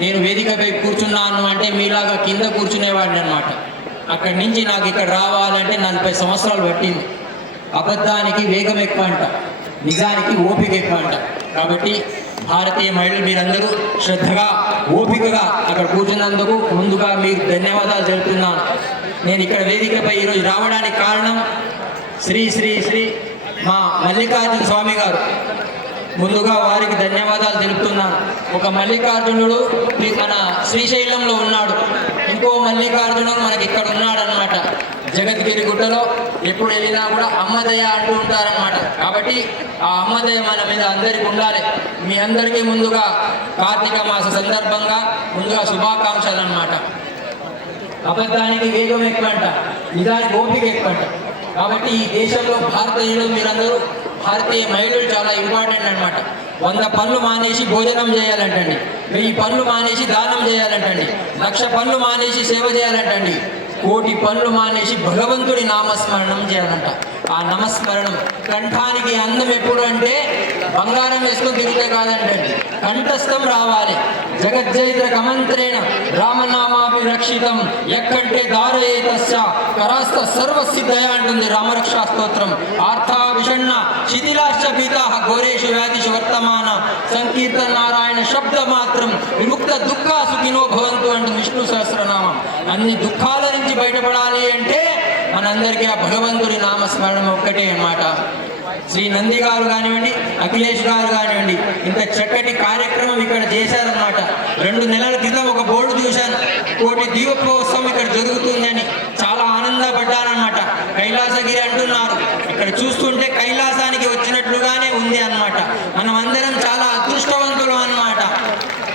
నేను వేదికపై కూర్చున్నాను అంటే మీలాగా కింద కూర్చునేవాడిని అనమాట. అక్కడి నుంచి నాకు ఇక్కడ రావాలంటే 40 సంవత్సరాలు పట్టింది. అబద్ధానికి వేగం ఎక్కువ అంట, నిజానికి ఓపిక ఎక్కువ అంట. కాబట్టి భారతీయ మహిళలు మీరందరూ శ్రద్ధగా ఓపికగా అక్కడ కూర్చున్నందుకు ముందుగా మీకు ధన్యవాదాలు తెలుపుతున్నాను. నేను ఇక్కడ వేదికపై ఈరోజు రావడానికి కారణం శ్రీ శ్రీ శ్రీ మా మల్లికార్జున స్వామి గారు. ముందుగా వారికి ధన్యవాదాలు తెలుపుతున్నాను. ఒక మల్లికార్జునుడు మన శ్రీశైలంలో ఉన్నాడు, ఇంకో మల్లికార్జునుడు మనకి ఇక్కడ ఉన్నాడనమాట. జగద్గిరి గుట్టలో ఎప్పుడు వెళ్ళినా కూడా అమ్మదయ అంటూ ఉంటారనమాట. కాబట్టి ఆ అమ్మదయ మన మీద అందరికీ ఉండాలి. మీ అందరికీ ముందుగా కార్తీక మాస సందర్భంగా ముందుగా శుభాకాంక్షలు అన్నమాట. అబద్ధానికి వేగం ఎక్కువ అంట, నిజానికి ఓపిక ఎక్కువ అంట. కాబట్టి ఈ దేశంలో భారతీయులు మీరందరూ భారతీయ మహిళలు చాలా ఇంపార్టెంట్ అనమాట. 100 పనులు మానేసి భోజనం చేయాలంటండి, 1000 పనులు మానేసి దానం చేయాలంటండి, 1,00,000 పనులు మానేసి సేవ చేయాలంటండి, 1,00,00,000 పనులు మానేసి భగవంతుడి నామస్మరణం చేయాలంట. ఆ నామస్మరణం కంఠానికి అందం ఎప్పుడు అంటే బంగారం వేసుకొని తిరిగితే కాదంటండి, కంఠస్థం రావాలి. జగజ్జైత్ర కమంత్రేణ రామనామాభిరక్షితం ఎక్కంటే దారయే తస్య కరాస్త సర్వసిద్ధయ అంటుంది రామరక్షా స్తోత్రం. ఆర్థా విషణ్ణ శిథిలాశ్చ పీతా ఘోరేషు వ్యాధిషు వర్తమాన సంకీర్తన నారాయణ శబ్ద మాత్రం విముక్త దుఃఖ సుఖినో భవంతు అంటూ విష్ణు సహస్రనామం. అన్ని దుఃఖాల నుంచి బయటపడాలి అంటే మనందరికీ ఆ భగవంతుడి నామస్మరణం ఒక్కటే అన్నమాట. శ్రీ నంది గారు కానివ్వండి, అఖిలేష్ గారు కానివ్వండి, ఇంత చక్కటి కార్యక్రమం ఇక్కడ చేశారనమాట. 2 నెలల క్రితం ఒక బోర్డు చూశాను, 1,00,00,000 దీపోత్సవం ఇక్కడ జరుగుతుందని. చాలా ఆనందపడ్డానమాట. కైలాసగిరి అంటున్నారు, ఇక్కడ చూస్తుంటే కైలాసానికి వచ్చినట్లుగానే ఉంది అన్నమాట. మనం అందరం చాలా అదృష్టవంతులు అన్నమాట.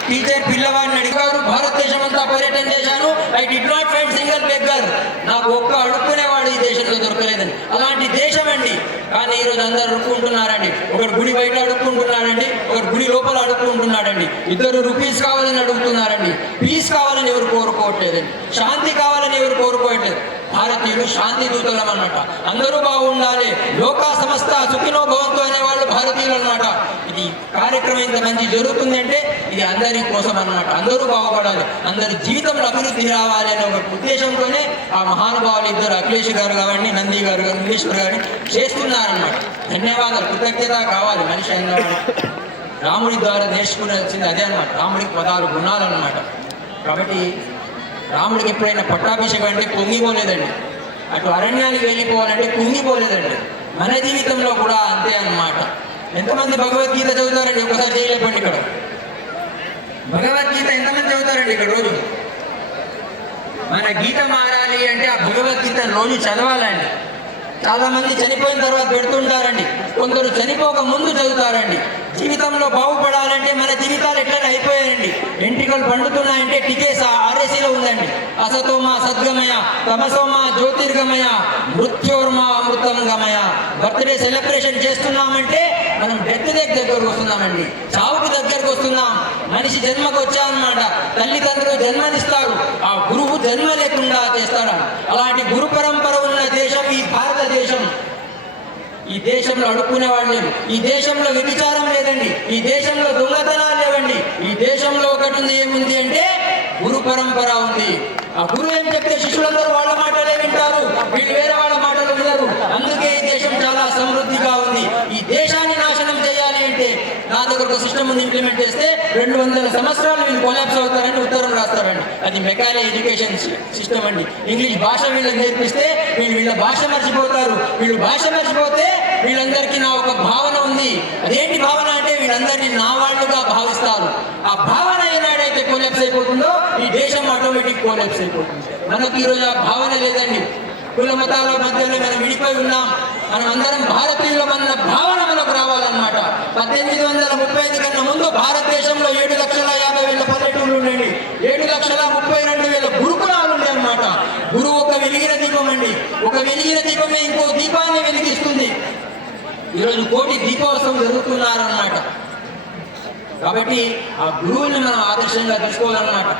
టీచర్ పిల్లవాడిని అడిగారు, భారతదేశం అంతా పర్యటన చేశాను, I did not find single beggar, నాకు ఒక్క అడుక్కునేవాడు ఈ దేశంలో దొరకలేదని. అలాంటి దేశం అండి. కానీ ఈరోజు అందరు అడుక్కుంటున్నారండి. ఒకడు గుడి బయట అడుక్కుంటున్నాడండి, ఒకడు గుడి లోపల అడుక్కుంటున్నాడండి. 2 రూపీస్ కావాలని అడుగుతున్నారండి. పీస్ కావాలని ఎవరు కోరుకోవట్లేదండి, శాంతి కావాలని ఎవరు కోరుకోవట్లేదు. భారతీయులు శాంతి దూతలం అన్నమాట. అందరూ బాగుండాలి, లోకా సమస్త సుఖినో భవంతు అనేవాళ్ళు భారతీయులు అన్నమాట. ఇది కార్యక్రమం ఇంత మంచి జరుగుతుంది అంటే ఇది అందరి కోసం అన్నమాట. అందరూ బాగుపడాలి, అందరి జీవితంలో అభివృద్ధి రావాలి అనే ఒక ఉద్దేశంతోనే ఆ మహానుభావులు ఇద్దరు అఖిలేష్ గారు కావండి, నంది గారు ఇంగ్లీశ్వర్ గారిని చేస్తున్నారన్నమాట. ధన్యవాదాలు, కృతజ్ఞత కావాలి మనిషి అయినవాడు. రాముడి ద్వారా నేర్చుకునేసింది అదే అన్నమాట. రాముడికి 14 గుణాలు అన్నమాట. కాబట్టి రాముడికి ఎప్పుడైనా పట్టాభిషేకం అంటే కుంగిపోలేదండి, అటు అరణ్యానికి వెళ్ళిపోవాలంటే కుంగిపోలేదండి. మన జీవితంలో కూడా అంతే అన్నమాట. ఎంతమంది భగవద్గీత చదువుతారండి? ఒకసారి చేయలేపండి. ఇక్కడ భగవద్గీత ఎంతమంది చదువుతారండి? ఇక్కడ రోజు మన గీత మారాలి అంటే ఆ భగవద్గీత రోజు చదవాలండి. చాలా మంది చనిపోయిన తర్వాత పెడుతుంటారండి, కొందరు చనిపోక ముందు చదువుతారండి. జీవితంలో బాగుపడాలంటే మన జీవితాలు ఎట్లా అయిపోయాయండి. వెంట్రుకలు పండుతున్నాయంటే టికేస్ ఆర్ఎస్సీలో ఉందండి. అసతోమ సద్గమయ, తమసోమ జ్యోతిర్గమయ, మృత్యోర్మ అమృతం గమయ. బర్త్డే సెలబ్రేషన్ చేస్తున్నామంటే మనం డెత్ దగ్గరకు వస్తున్నామండి, చావుకి దగ్గరకు వస్తున్నాం. మనిషి జన్మకు వచ్చామన్నమాట. తల్లిదండ్రులు జన్మనిస్తారు, ఆ గురువు జన్మ లేకుండా చేస్తాడు. అలాంటి గురు పరంపర ఉన్న దేశం ఈ భారతదేశం. ఈ దేశంలో అడుక్కునేవాడు లేరు, ఈ దేశంలో వ్యభిచారం లేదండి, ఈ దేశంలో దొంగతనాలు లేవండి. ఈ దేశంలో ఒకటి ఉంది, ఏముంది అంటే గురు పరంపర ఉంది. ఆ గురువు ఏం చెప్తే శిష్యులందరూ వాళ్ళ మాటలే వింటారు, వీళ్ళు వేరే వాళ్ళ మాటలు వినరు. అందుకే ఈ దేశం చాలా సమృద్ధిగా ఉంది. ఈ దేశాన్ని నాశనం చేయాలి అంటే నా దగ్గర ఒక సిస్టమ్ ఉంది, ఇంప్లిమెంట్ చేస్తే 200 సంవత్సరాలు వీళ్ళు కొలాప్స్ అవుతారని ఉత్తరం రాస్తారండి. అది మెకాలే ఎడ్యుకేషన్ సిస్టమ్ అండి. ఇంగ్లీష్ భాష వీళ్ళకి నేర్పిస్తే వీళ్ళ భాష మర్చిపోతారు. వీళ్ళు భాష మర్చిపోతే వీళ్ళందరికీ నా ఒక భావన ఉంది. అదేంటి భావన అంటే వీళ్ళందరినీ నా వాళ్ళుగా భావిస్తారు. ఆ భావన ఏనాడైతే కొలాప్స్ అయిపోతుందో ఈ దేశం ఆటోమేటిక్ కొలాప్స్ అయిపోతుంది. మనకి ఈరోజు ఆ భావన లేదండి. కుల మతాల మధ్యలో మనం విడిపోయి ఉన్నాం. మనం అందరం భారతీయులమన్న భావన మనకు రావాలన్నమాట. 1835 కన్నా ముందు భారతదేశంలో 7,50,000 పల్లెటూళ్ళు ఉండండి, 7,32,000 గురుకులాలు ఉండే అన్నమాట. గురువు ఒక వెలిగిన దీపం అండి, ఒక వెలిగిన దీపమే ఇంకో దీపాన్ని వెలిగిస్తుంది. ఈరోజు 1 కోటి దీపోత్సవం జరుగుతున్నారన్నమాట. కాబట్టి ఆ గురువుని మనం ఆదర్శంగా తీసుకోవాలన్నమాట.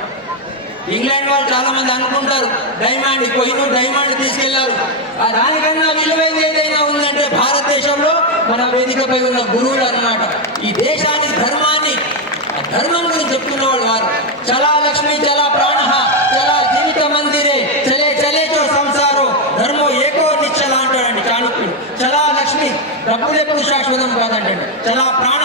ఇంగ్లాండ్ వాళ్ళు చాలా మంది అనుకుంటారు డైమండ్ కొహినూర్ డైమండ్ తీసుకెళ్లారు. దానికన్నా విలువైన ఏదైనా ఉందంటే భారతదేశంలో మన వేదికపై ఉన్న గురువులు అన్నమాట. ఈ దేశానికి ధర్మాన్ని ధర్మం గురించి చెప్తున్నవాడు వారు. చలా లక్ష్మి చలా ప్రాణ చలా జీవిత మందిరే చలే చలేచో సంసారో ధర్మో ఏకో నిశ్చల అంటాడండి చాణక్యుడు. చలా లక్ష్మి డబ్బులు ఎప్పుడు శాశ్వతం కాదంటండి. చలా ప్రాణ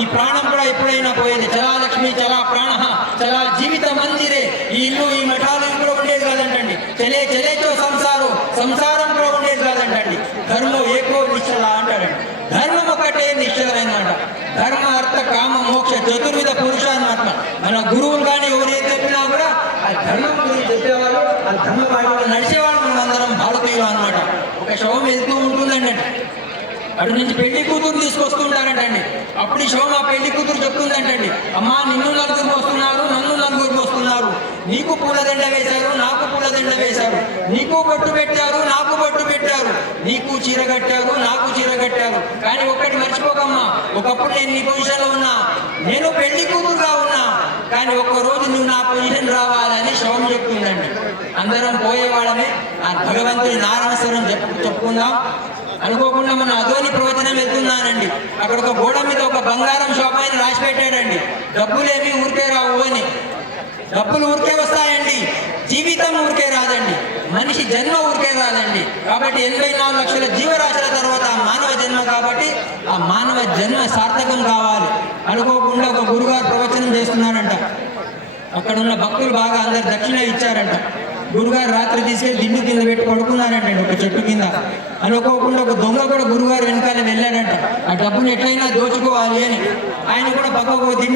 ఈ ప్రాణం కూడా ఎప్పుడైనా పోయేది. చలా లక్ష్మి చలా ప్రాణ చలా జీవిత మందిరే ఈ ఇల్లు ఈ మఠాలు కూడా ఉండేది కాదంటండి. చలే చలేచో సంసారో సంసారం కూడా ఉండేది కాదంటండి. ధర్మో ఏకో నిశ్చల అంటాడండి. ధర్మం ఒకటే నిశ్చలమైనమాట. ధర్మ అర్థ కామ మోక్ష చతుర్విధ పురుషాన్నమాట. మన గురువులు కానీ ఎవరైతే చెప్పినా కూడా ఆ ధర్మం గురించి చెప్పేవాళ్ళు, ఆ ధర్మ పాఠంలో నడిచేవాళ్ళు మనం అందరం భారతీయులు అనమాట. ఒక శవం వెళ్తూ ఉంటుందండి, అటు నుంచి పెళ్లి కూతురు తీసుకొస్తుంటారంటండి. అప్పుడు ఈ శవం ఆ పెళ్లి కూతురు చెప్తుందంటండి, అమ్మా నిన్ను నలుగురు వస్తున్నారు, నన్ను నలుగురు వస్తున్నారు. నీకు పూలదండ వేశారు, నాకు పూలదండ వేశారు. నీకు బొట్టు పెట్టారు, నాకు బొట్టు పెట్టారు. నీకు చీర కట్టారు, నాకు చీర కట్టారు. కానీ ఒక్కటి మర్చిపోకమ్మా, ఒకప్పుడు నేను నీ పొజిషన్లో ఉన్నా, నేను పెళ్లి కూతురుగా ఉన్నా. కానీ ఒక్కరోజు నువ్వు నా పొజిషన్ రావాలని శవం చెప్తుందండి. అందరం పోయేవాళ్ళమే. ఆ భగవంతుని నారాయణస్వరం చెప్పుకుందాం. అనుకోకుండా మన అధోని ప్రవచనం వెళ్తున్నానండి. అక్కడ ఒక గోడ మీద ఒక బంగారం షాప్ ఆయన రాసి పెట్టాడండి, డబ్బులేమి ఊరికే రావు అని. డబ్బులు ఊరికే వస్తాయండి, జీవితం ఊరికే రాదండి, మనిషి జన్మ ఊరికే రాదండి. కాబట్టి 84 లక్షల జీవరాశుల తర్వాత ఆ మానవ జన్మ, కాబట్టి ఆ మానవ జన్మ సార్థకం కావాలి. అనుకోకుండా ఒక గురుగారు ప్రవచనం చేస్తున్నారంట. అక్కడ ఉన్న భక్తులు బాగా అందరు దక్షిణ ఇచ్చారంట. గురుగారు రాత్రి తీసుకెళ్ళి దిండు కింద పెట్టి పడుకున్నారంటే ఒక చెట్టు కింద. అనుకోకుండా ఒక దొంగ కూడా గురుగారు వెనకాల వెళ్ళాడంట, ఆ డబ్బుని ఎట్లయినా దోచుకోవాలి అని. ఆయన కూడా పక్కకు దిండు